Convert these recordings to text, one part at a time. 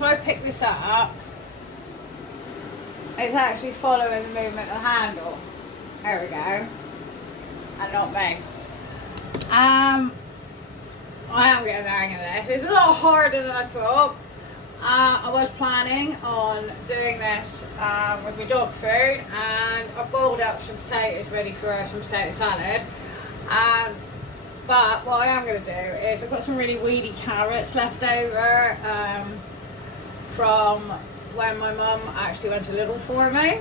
if I pick this up, it's actually following the movement of the handle. There we go. And not me. I am getting the hang of this. It's a lot harder than I thought. I was planning on doing this with my dog food, and I've boiled up some potatoes ready for some potato salad. But what I am going to do is I've got some really weedy carrots left over from when my mum actually went to Lidl for me,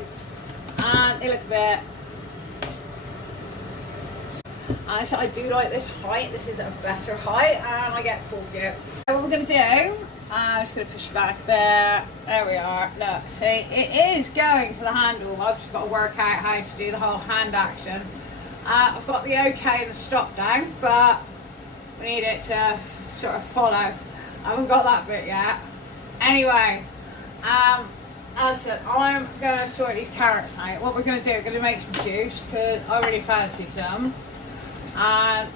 and they look a bit. So I do like this height. This is a better height, and I get full view. So what we're going to do, I'm just going to push it back there. There we are. Look, see, it is going to the handle. I've just got to work out how to do the whole hand action. I've got the OK and the stop down, but we need it to sort of follow. I haven't got that bit yet. Anyway, as I said, I'm going to sort these carrots out. What we're going to do, we're going to make some juice because I really fancy some. And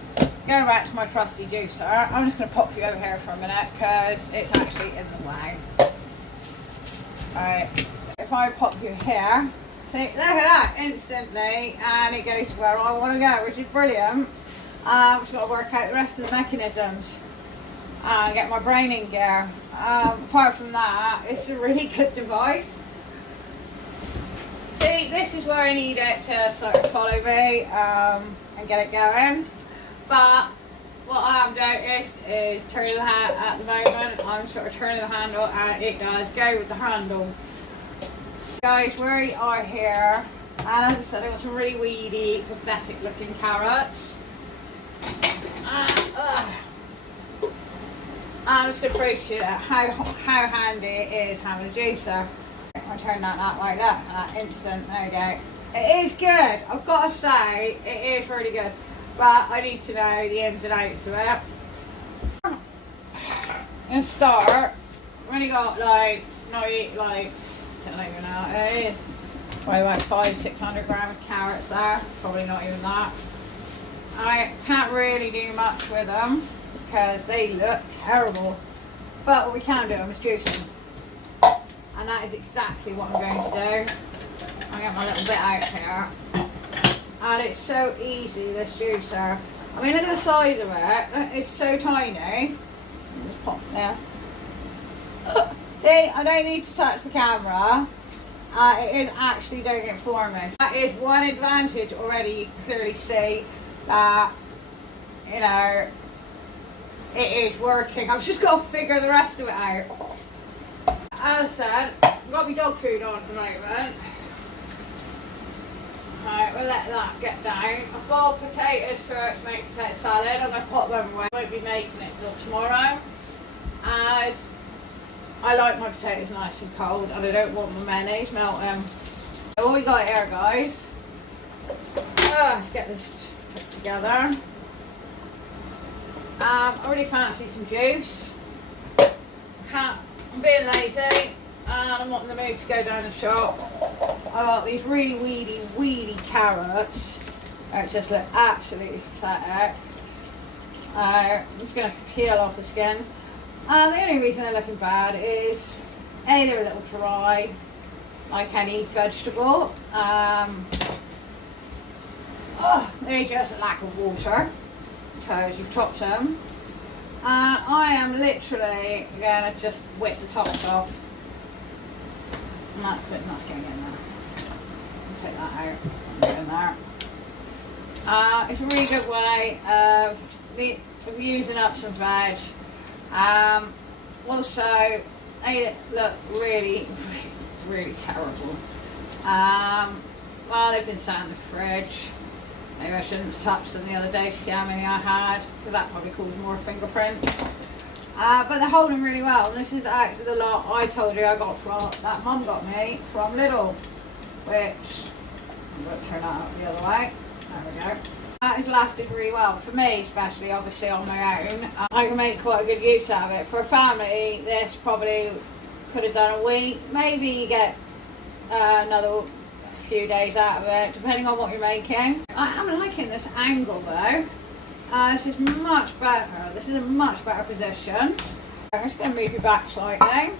going back to my trusty juicer, I'm just going to pop you over here for a minute because it's actually in the way. Alright, if I pop you here, see, look at that, instantly, and it goes to where I want to go, which is brilliant. I've just got to work out the rest of the mechanisms and get my brain in gear. Apart from that, it's a really good device. See, this is where I need it to sort of follow me and get it going. But what I have noticed is turning the hand at the moment. I'm sort of turning the handle and it does go with the handle. So guys, we are here, and as I said, I've got some really weedy, pathetic looking carrots. I'm just going to appreciate how handy it is having a juicer. I'll turn that like that, instant, there we go. It is good, I've got to say, it is really good. But I need to know the ins and outs of it. I'm going to start, I've only got I don't even know, it is probably about 500-600 grams of carrots there, probably not even that. I can't really do much with them because they look terrible, but what we can do them is juice them, and that is exactly what I'm going to do. I'll get my little bit out here, and it's so easy, this juicer. I mean, look at the size of it, it's so tiny. Just pop there. See, I don't need to touch the camera. It is actually doing it for me. That is one advantage already. You can clearly see that, you know, it is working. I've just got to figure the rest of it out. As I said, I've got my dog food on at the moment. Right, we'll let that get down. I've boiled potatoes for it to make potato salad. I'm going to pop them away. I won't be making it till tomorrow, as I like my potatoes nice and cold and I don't want my mayonnaise melting. So what we got here, guys, let's get this put together. I really fancy some juice. I'm being lazy and I'm not in the mood to go down the shop. I got these really weedy carrots that just look absolutely pathetic. I'm just going to peel off the skins. The only reason they're looking bad is A, they're a little dry, like any vegetable. They just lack of water because you've chopped them. I am literally going to just whip the tops off. And that's it, and that's going in there. Take that out, put it in there. It's a really good way of using up some veg. Also, they look really terrible. Well, they've been sat in the fridge. Maybe I shouldn't have touched them the other day to see how many I had, because that probably caused more fingerprints. But they're holding really well. And this is actually the lot I told you I got from, that Mum got me from Lidl, which I'm going to turn that up the other way. There we go. That has lasted really well for me, especially obviously on my own. I can make quite a good use out of it. For a family, this probably could have done a week. Maybe you get another few days out of it, depending on what you're making. I am liking this angle though. This is much better. This is a much better position. I'm just going to move you back slightly.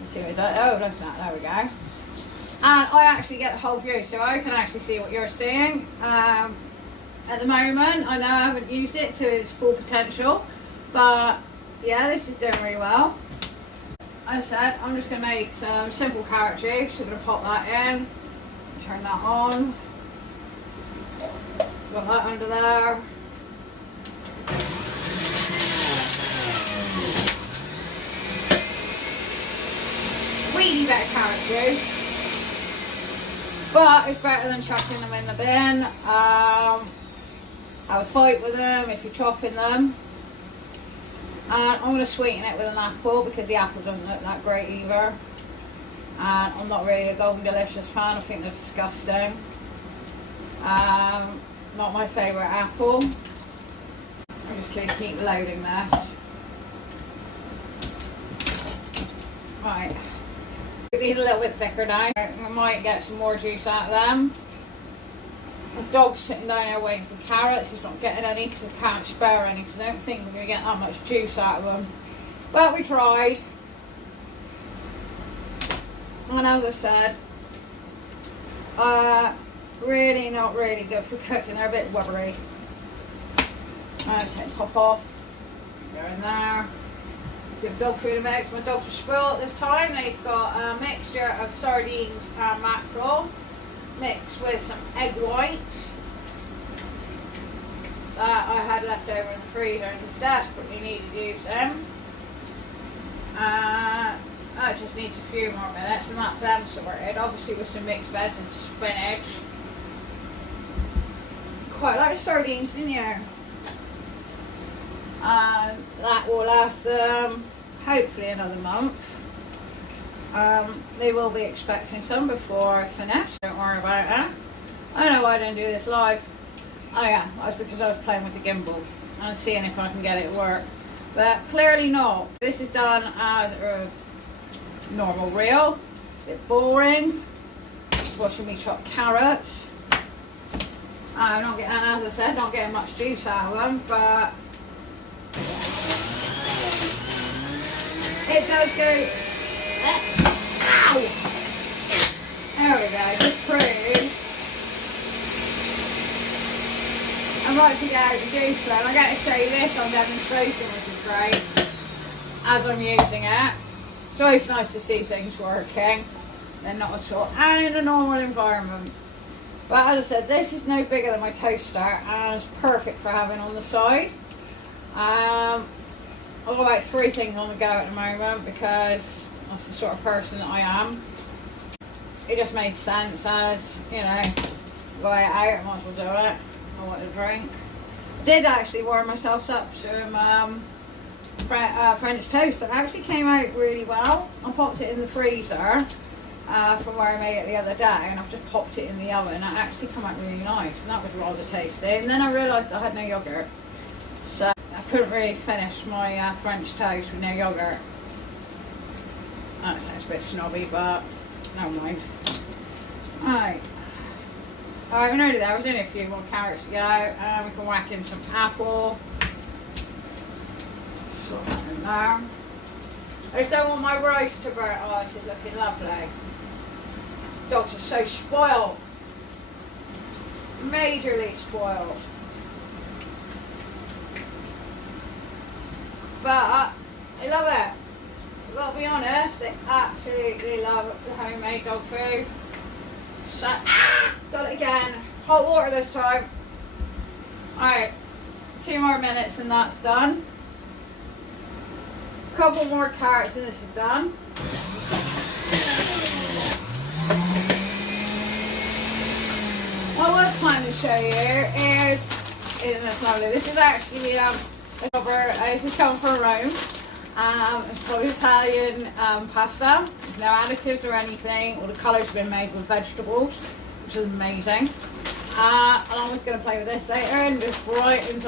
Let's see what it does. Oh, look at that. There we go. And I actually get the whole view, so I can actually see what you're seeing. At the moment, I know I haven't used it to its full potential, but yeah, this is doing really well. As I said, I'm just going to make some simple carrot juice. I'm going to pop that in, turn that on, got that under there. Really better carrot juice, but it's better than chucking them in the bin. Have a fight with them if you're chopping them. And I'm going to sweeten it with an apple because the apple doesn't look that great either. And I'm not really a Golden Delicious fan. I think they're disgusting. Not my favourite apple. I'm just going to keep loading this. Right. We need a little bit thicker now. I might get some more juice out of them. The dog's sitting down there waiting for carrots. He's not getting any because I can't spare any because I don't think we're going to get that much juice out of them. But we tried. And as I said, really not really good for cooking. They're a bit rubbery. I'll take the top off. Go in there. Give dog food a mix. My dogs are spoiled this time. They've got a mixture of sardines and mackerel mixed with some egg white that I had left over in the freezer and desperately needed using. That just needs a few more minutes and that's them sorted. Obviously with some mixed veg and spinach. Quite like the sardines, didn't you? And that will last them hopefully another month. They will be expecting some before I finish. Don't worry about it. I don't know why I didn't do this live. Oh yeah, that's because I was playing with the gimbal and seeing if I can get it to work. But clearly not. This is done as a normal reel. A bit boring. Watching me chop carrots. I'm not getting, as I said, not getting much juice out of them, but it does go. Ow! There we go, just proves I'm about to get out the juice then. I'm going to show you this on demonstration, which is great, as I'm using it. It's always nice to see things working. They're not at all, and in a normal environment. But as I said, this is no bigger than my toaster, and it's perfect for having on the side. I've got about 3 things on the go at the moment because that's the sort of person that I am. It just made sense as, you know, go out, I might as well do it. I want a drink. I did actually warm myself up some French toast that actually came out really well. I popped it in the freezer from where I made it the other day, and I've just popped it in the oven. It actually came out really nice, and that was rather tasty. And then I realised I had no yogurt, so I couldn't really finish my French toast with no yogurt. That sounds a bit snobby, but never mind. Alright, we're nearly there. There's only a few more carrots to go. We can whack in some apple. Sort that in there. I just don't want my rice to burn. Oh, this is looking lovely. Dogs are so spoiled. Majorly spoiled. But I love it. I've got to be honest, they absolutely love the homemade dog food. So, got it again. Hot water this time. Alright, 2 more minutes and that's done. Couple more carrots and this is done. What I was trying to show you isn't this lovely? This is actually this is coming from Rome. It's called Italian pasta. There's no additives or anything. All the colours have been made with vegetables, which is amazing. And I'm just going to play with this later and just right inside.